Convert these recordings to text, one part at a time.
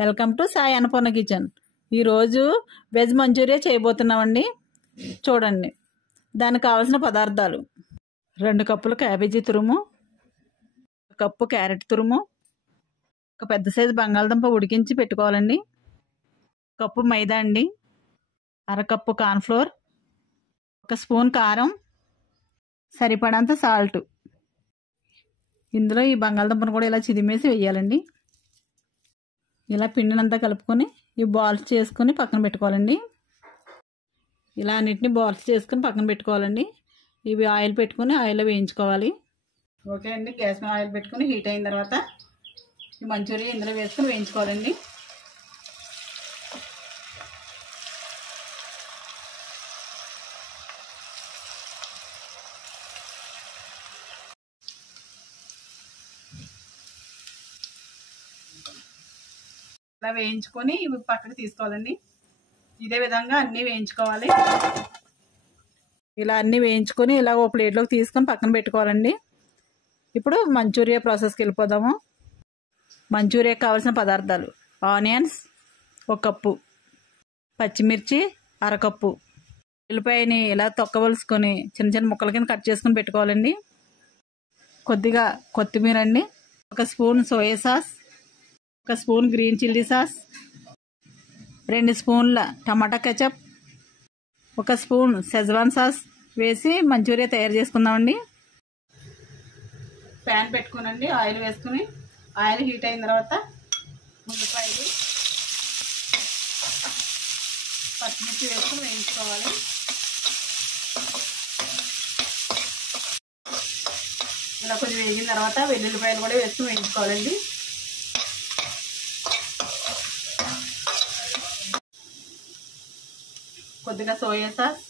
Welcome to Sai Annapurna kitchen. ఈరోజు veg Manchuria చేయబోతున్నామండి. చూడండి, దానికి కావాల్సిన పదార్థాలు: 2 కప్పులు క్యాబేజీ తురుము, 1 కప్పు క్యారెట్ తురుము, 1 పెద్ద సైజు బంగాళదుంప ఉడికించి పెట్టుకోవాలండి, 1 కప్పు మైదా అండి, 1/2 కప్పు కార్న్ఫ్లోర్, 1 స్పూన్ కారం, సరిపడంత సాల్ట్. ఇందులో ఈ బంగాళదుంపను కూడా ఇలా చిదిమేసి వేయాలండి. ఇలా పిండినంతా కలుపుకొని ఈ బాల్స్ చేసుకొని పక్కన పెట్టుకోవాలండి. ఇలా అన్నిటిని బాల్స్ చేసుకొని పక్కన పెట్టుకోవాలండి. ఇవి ఆయిల్ పెట్టుకొని ఆయిల్లో వేయించుకోవాలి. ఓకే అండి, గ్యాస్ మీద ఆయిల్ పెట్టుకొని హీట్ అయిన తర్వాత ఈ మంచూరియా ఇందులో వేసుకొని వేయించుకోవాలండి. ఇలా వేయించుకొని ఇవి పక్కకు తీసుకోవాలండి. ఇదే విధంగా అన్నీ వేయించుకోవాలి. ఇలా అన్నీ వేయించుకొని ఇలా ఒక ప్లేట్లోకి తీసుకొని పక్కన పెట్టుకోవాలండి. ఇప్పుడు మంచూరియా ప్రాసెస్కి వెళ్ళిపోదాము. మంచూరియాకి కావాల్సిన పదార్థాలు: ఆనియన్స్ 1 కప్పు, పచ్చిమిర్చి 1/2 కప్పు, ఉల్లిపాయని ఇలా తొక్కవలుసుకొని చిన్న చిన్న ముక్కల కింద కట్ చేసుకొని పెట్టుకోవాలండి. కొద్దిగా కొత్తిమీర అండి, 1 spoon soya sauce, 1 spoon green chilli sauce, 2 స్పూన్ల టమాటా కెచప్, 1 స్పూన్ షెజ్వాన్ సాస్ వేసి మంచూరియా తయారు చేసుకుందామండి. ప్యాన్ పెట్టుకునండి, ఆయిల్ వేసుకుని ఆయిల్ హీట్ అయిన తర్వాత ఉల్లిపాయలు, పచ్చిమిర్చి వేసుకుని వేయించుకోవాలి. ఇలా కొంచెం వేగిన తర్వాత వెల్లుల్లిపాయలు కూడా వేసుకుని వేయించుకోవాలండి. కొద్దిగా సోయా సాస్,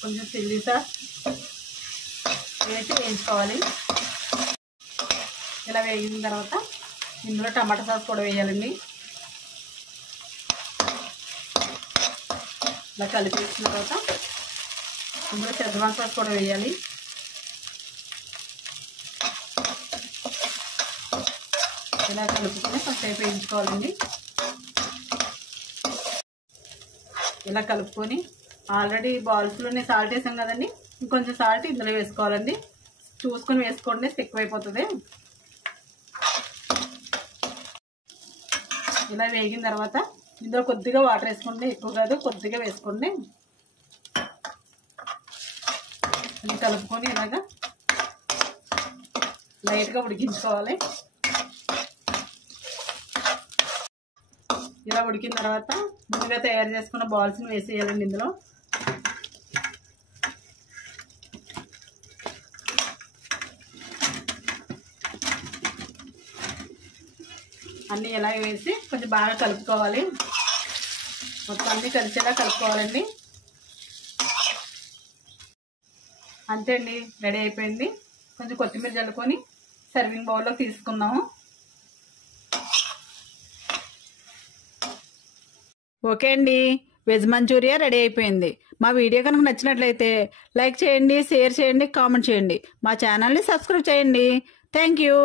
కొంచెం చిల్లీ సాస్ వేసి వేయించుకోవాలి. ఇలా వేగిన తర్వాత ఇందులో టమాటా సాస్ కూడా వేయాలండి. ఇలా కలిపి వేసిన తర్వాత ఇందులో షెజ్వాన్ సాస్ కూడా వేయాలి. ఇలా కలుపుకొని కొంచెంసేపు వేయించుకోవాలండి. ఇలా కలుపుకొని ఆల్రెడీ బాల్స్లోనే సాల్ట్ వేసాం కదండి, ఇంకొంచెం సాల్ట్ ఇందులో వేసుకోవాలండి. చూసుకొని వేసుకోండి, ఎక్కువైపోతుంది. ఇలా వేగిన తర్వాత ఇందులో కొద్దిగా వాటర్ వేసుకోండి, ఎక్కువ కాదు, కొద్దిగా వేసుకోండి. ఇది కలుపుకొని ఇలాగా లైట్గా ఉడికించుకోవాలి. ఇలా ఉడికిన తర్వాత ముందుగా తయారు చేసుకున్న బాల్స్ని వేసేయాలండి. ఇందులో అన్నీ ఇలా వేసి కొంచెం బాగా కలుపుకోవాలి. మొత్తం అన్నీ కలిసేలా కలుపుకోవాలండి. అంతే అండి, రెడీ అయిపోయింది. కొంచెం కొత్తిమీర చల్లుకొని సర్వింగ్ బౌల్లో తీసుకుందాము. ఓకే అండి, వెజ్ మంచూరియా రెడీ అయిపోయింది. మా వీడియో కనుక నచ్చినట్లయితే లైక్ చేయండి, షేర్ చేయండి, కామెంట్ చేయండి. మా ఛానల్ని సబ్స్క్రైబ్ చేయండి. Thank you.